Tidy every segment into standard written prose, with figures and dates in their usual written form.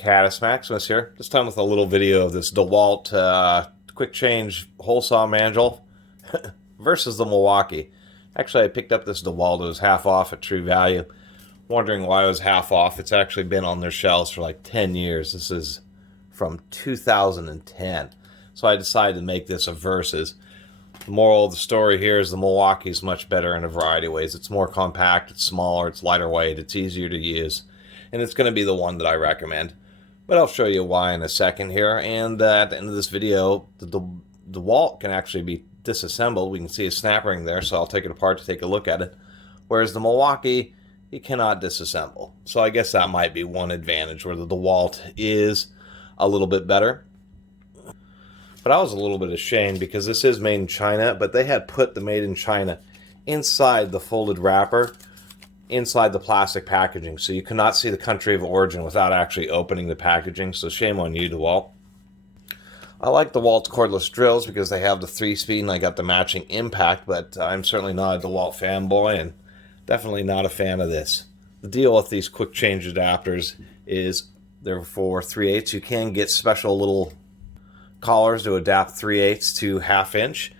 Catus, Maximus here. This time with a little video of this DeWalt quick change hole saw mandrel versus the Milwaukee. Actually, I picked up this DeWalt. It was half off at True Value. Wondering why it was half off. It's actually been on their shelves for like 10 years. This is from 2010. So I decided to make this a versus. The moral of the story here is the Milwaukee is much better in a variety of ways. It's more compact, it's smaller, it's lighter weight, it's easier to use. And it's going to be the one that I recommend. But I'll show you why in a second here. And at the end of this video, the DeWalt can actually be disassembled. We can see a snap ring there, so I'll take it apart to take a look at it. Whereas the Milwaukee, you cannot disassemble. So I guess that might be one advantage, where the DeWalt is a little bit better. But I was a little bit ashamed because this is made in China, but they had put the made in China inside the folded wrapper, inside the plastic packaging, so you cannot see the country of origin without actually opening the packaging. So shame on you, DeWalt. I like DeWalt's cordless drills because they have the 3-speed and I got the matching impact, but I'm certainly not a DeWalt fanboy and definitely not a fan of this. The deal with these quick change adapters is they're for 3/8. You can get special little collars to adapt 3/8 to 1/2 inch,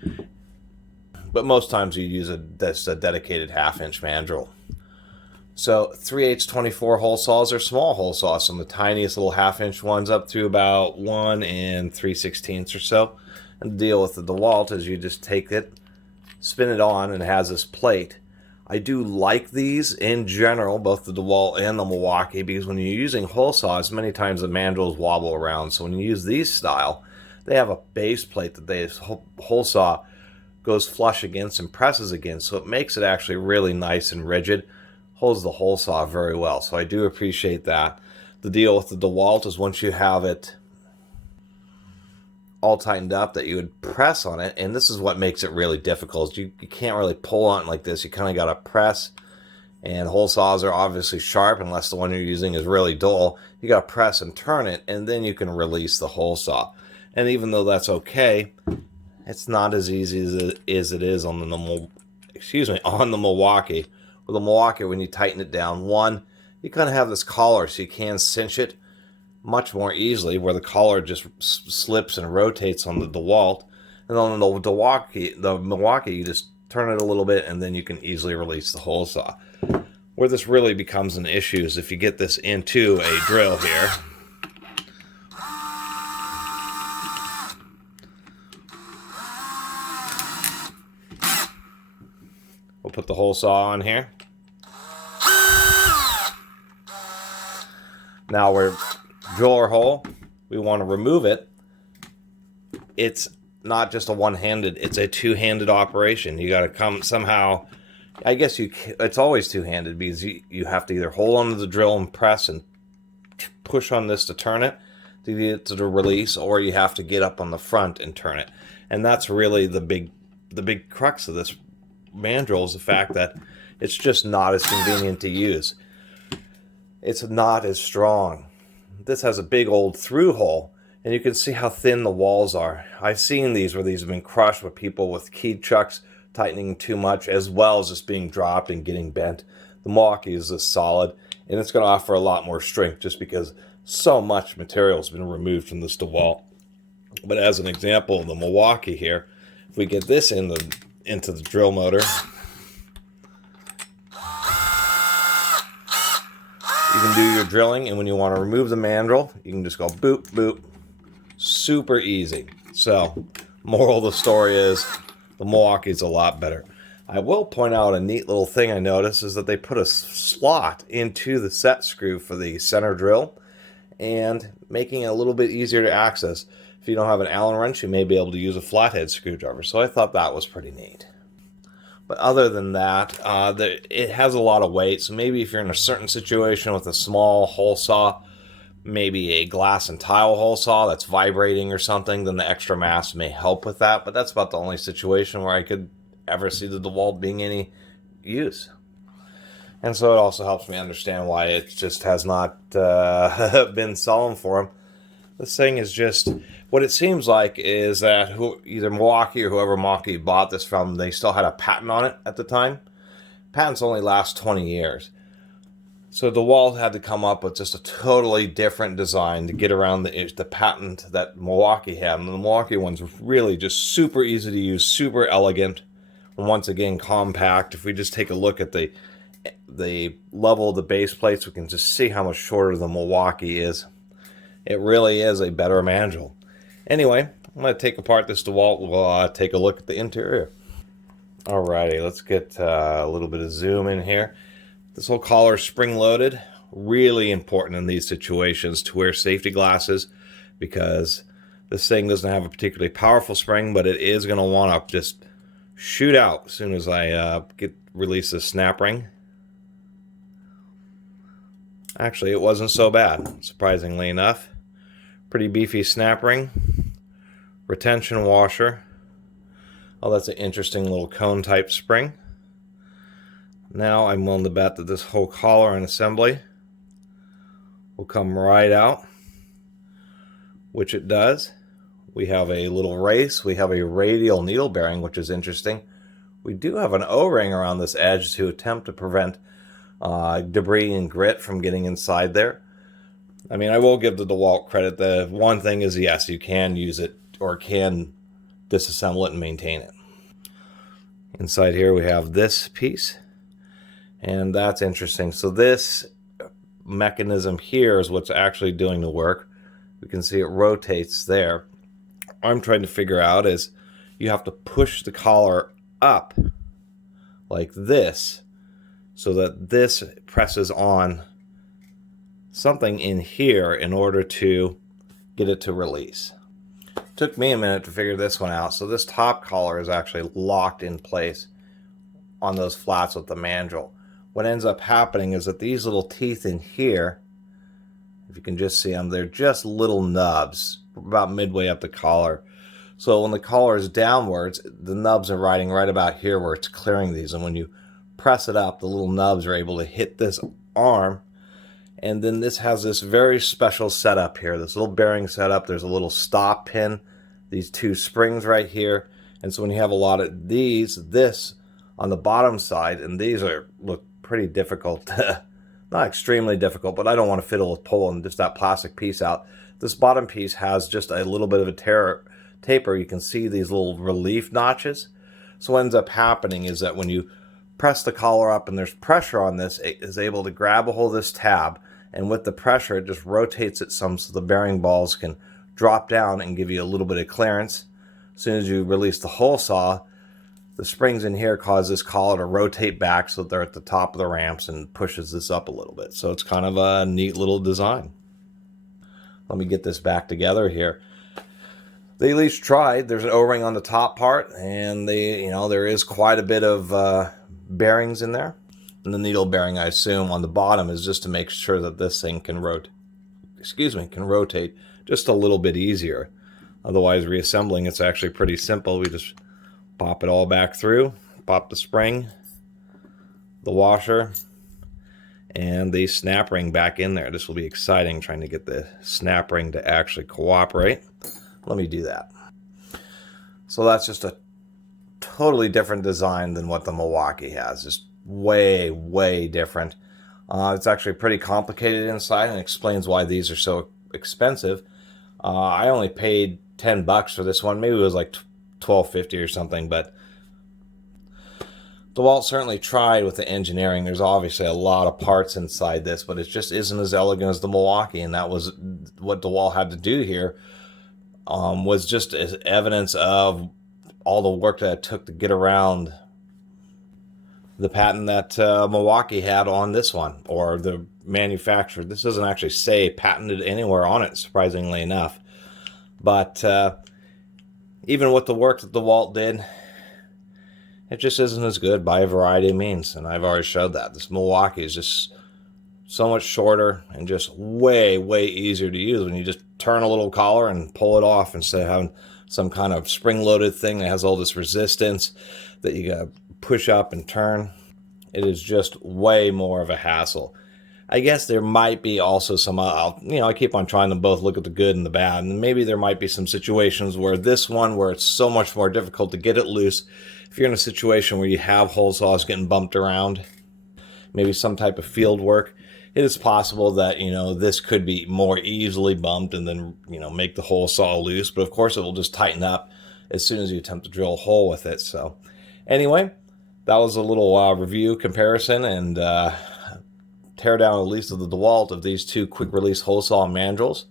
but most times you use a dedicated 1/2 inch mandrel. So 3/8 24 hole saws are small hole saws, from the tiniest little 1/2 inch ones up to about 1 3/16 or so. And the deal with the DeWalt is you just take it, spin it on, and it has this plate. I do like these in general, both the DeWalt and the Milwaukee, because when you're using hole saws, many times the mandrels wobble around. So when you use these style, they have a base plate that the hole saw goes flush against and presses against, so it makes it actually really nice and rigid. Holds the hole saw very well, so I do appreciate that. The deal with the DeWalt is once you have it all tightened up, that you would press on it, and this is what makes it really difficult. You can't really pull on it like this. You kind of got to press, and hole saws are obviously sharp unless the one you're using is really dull. You got to press and turn it, and then you can release the hole saw. And even though that's okay, it's not as easy as it is on the Milwaukee. With the Milwaukee, when you tighten it down, one, you kind of have this collar, so you can cinch it much more easily, where the collar just slips and rotates on the DeWalt. And on the Milwaukee, you just turn it a little bit, and then you can easily release the hole saw. Where this really becomes an issue is if you get this into a drill here. We'll put the hole saw on here. Now we're drill our hole. We want to remove it. It's not just a one-handed, it's a two-handed operation. You got to come somehow, I guess it's always two-handed, because you have to either hold onto the drill and press and push on this to turn it to get it to release, or you have to get up on the front and turn it. And that's really the big crux of this mandrel, is the fact that it's just not as convenient to use. It's not as strong. This has a big old through hole, and you can see how thin the walls are. I've seen these where these have been crushed with people with key chucks tightening too much, as well as just being dropped and getting bent. The Milwaukee is this solid, and it's going to offer a lot more strength just because so much material has been removed from this DeWalt. But as an example, the Milwaukee here, if we get this into the drill motor, you can do your drilling, and when you want to remove the mandrel, you can just go boop, boop. Super easy. So, moral of the story is, the Milwaukee is a lot better. I will point out a neat little thing I noticed is that they put a slot into the set screw for the center drill, and making it a little bit easier to access. If you don't have an Allen wrench, you may be able to use a flathead screwdriver. So I thought that was pretty neat. But other than that, it has a lot of weight, so maybe if you're in a certain situation with a small hole saw, maybe a glass and tile hole saw that's vibrating or something, then the extra mass may help with that. But that's about the only situation where I could ever see the DeWalt being any use. And so it also helps me understand why it just has not been selling for them. This thing is just, what it seems like is that either Milwaukee or whoever Milwaukee bought this from, they still had a patent on it at the time. Patents only last 20 years. So DeWalt had to come up with just a totally different design to get around the patent that Milwaukee had. And the Milwaukee one's really just super easy to use, super elegant, and once again compact. If we just take a look at the level of the base plates, we can just see how much shorter the Milwaukee is. It really is a better mandrel. Anyway, I'm going to take apart this DeWalt. We'll take a look at the interior. Alrighty, let's get a little bit of zoom in here. This whole collar is spring-loaded. Really important in these situations to wear safety glasses, because this thing doesn't have a particularly powerful spring, but it is going to want to just shoot out as soon as I release the snap ring. Actually, it wasn't so bad, surprisingly enough. Pretty beefy snap ring. Retention washer. Oh, that's an interesting little cone type spring. Now I'm willing to bet that this whole collar and assembly will come right out, which it does. We have a little race. We have a radial needle bearing, which is interesting. We do have an O-ring around this edge to attempt to prevent debris and grit from getting inside there. I mean, I will give the DeWalt credit. The one thing is, yes, you can use it or can disassemble it and maintain it. Inside here we have this piece, and that's interesting. So this mechanism here is what's actually doing the work. We can see it rotates there. What I'm trying to figure out is you have to push the collar up like this so that this presses on something in here in order to get it to release. Took me a minute to figure this one out. So this top collar is actually locked in place on those flats with the mandrel. What ends up happening is that these little teeth in here, if you can just see them, they're just little nubs about midway up the collar. So when the collar is downwards, the nubs are riding right about here where it's clearing these. And when you press it up, the little nubs are able to hit this arm. And then this has this very special setup here, this little bearing setup. There's a little stop pin, these two springs right here. And so when you have a lot of this on the bottom side, and these look pretty difficult, not extremely difficult, but I don't want to fiddle with pulling just that plastic piece out. This bottom piece has just a little bit of a taper. You can see these little relief notches. So what ends up happening is that when you press the collar up and there's pressure on this, it is able to grab a hold of this tab, and with the pressure it just rotates it some so the bearing balls can drop down and give you a little bit of clearance. As soon as you release the hole saw, the springs in here cause this collar to rotate back so that they're at the top of the ramps and pushes this up a little bit. So it's kind of a neat little design. Let me get this back together here. They at least tried. There's an O-ring on the top part, and there is quite a bit of bearings in there. And the needle bearing, I assume, on the bottom is just to make sure that this thing can rotate just a little bit easier. Otherwise, reassembling, it's actually pretty simple. We just pop it all back through, pop the spring, the washer, and the snap ring back in there. This will be exciting, trying to get the snap ring to actually cooperate. Let me do that. So that's just a totally different design than what the Milwaukee has. Just way, way different. It's actually pretty complicated inside, and explains why these are so expensive. I only paid $10 for this one. Maybe it was like $12.50 or something, but DeWalt certainly tried with the engineering. There's obviously a lot of parts inside this, but it just isn't as elegant as the Milwaukee, and that was what DeWalt had to do here. Was just as evidence of all the work that it took to get around the patent that Milwaukee had on this one, or the manufacturer. This doesn't actually say patented anywhere on it, surprisingly enough. But even with the work that DeWalt did, it just isn't as good by a variety of means, and I've already showed that. This Milwaukee is just so much shorter and just way, way easier to use when you just turn a little collar and pull it off instead of having some kind of spring-loaded thing that has all this resistance that you gotta push up and turn. It is just way more of a hassle. I guess there might be also some, I keep on trying to both look at the good and the bad, and maybe there might be some situations where this one, where it's so much more difficult to get it loose, if you're in a situation where you have hole saws getting bumped around, maybe some type of field work, it is possible that, this could be more easily bumped and then, make the hole saw loose. But of course, it will just tighten up as soon as you attempt to drill a hole with it. So anyway, that was a little review comparison and tear down at least of the DeWalt of these two quick release hole saw mandrels.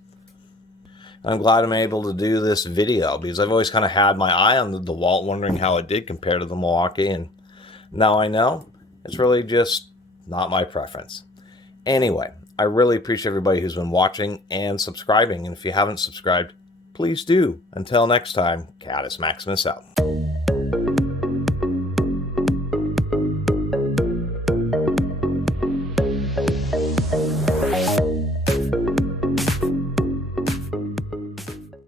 I'm glad I'm able to do this video because I've always kind of had my eye on the DeWalt, wondering how it did compare to the Milwaukee, and now I know it's really just not my preference. Anyway, I really appreciate everybody who's been watching and subscribing, and if you haven't subscribed, please do. Until next time, Catus Maximus out.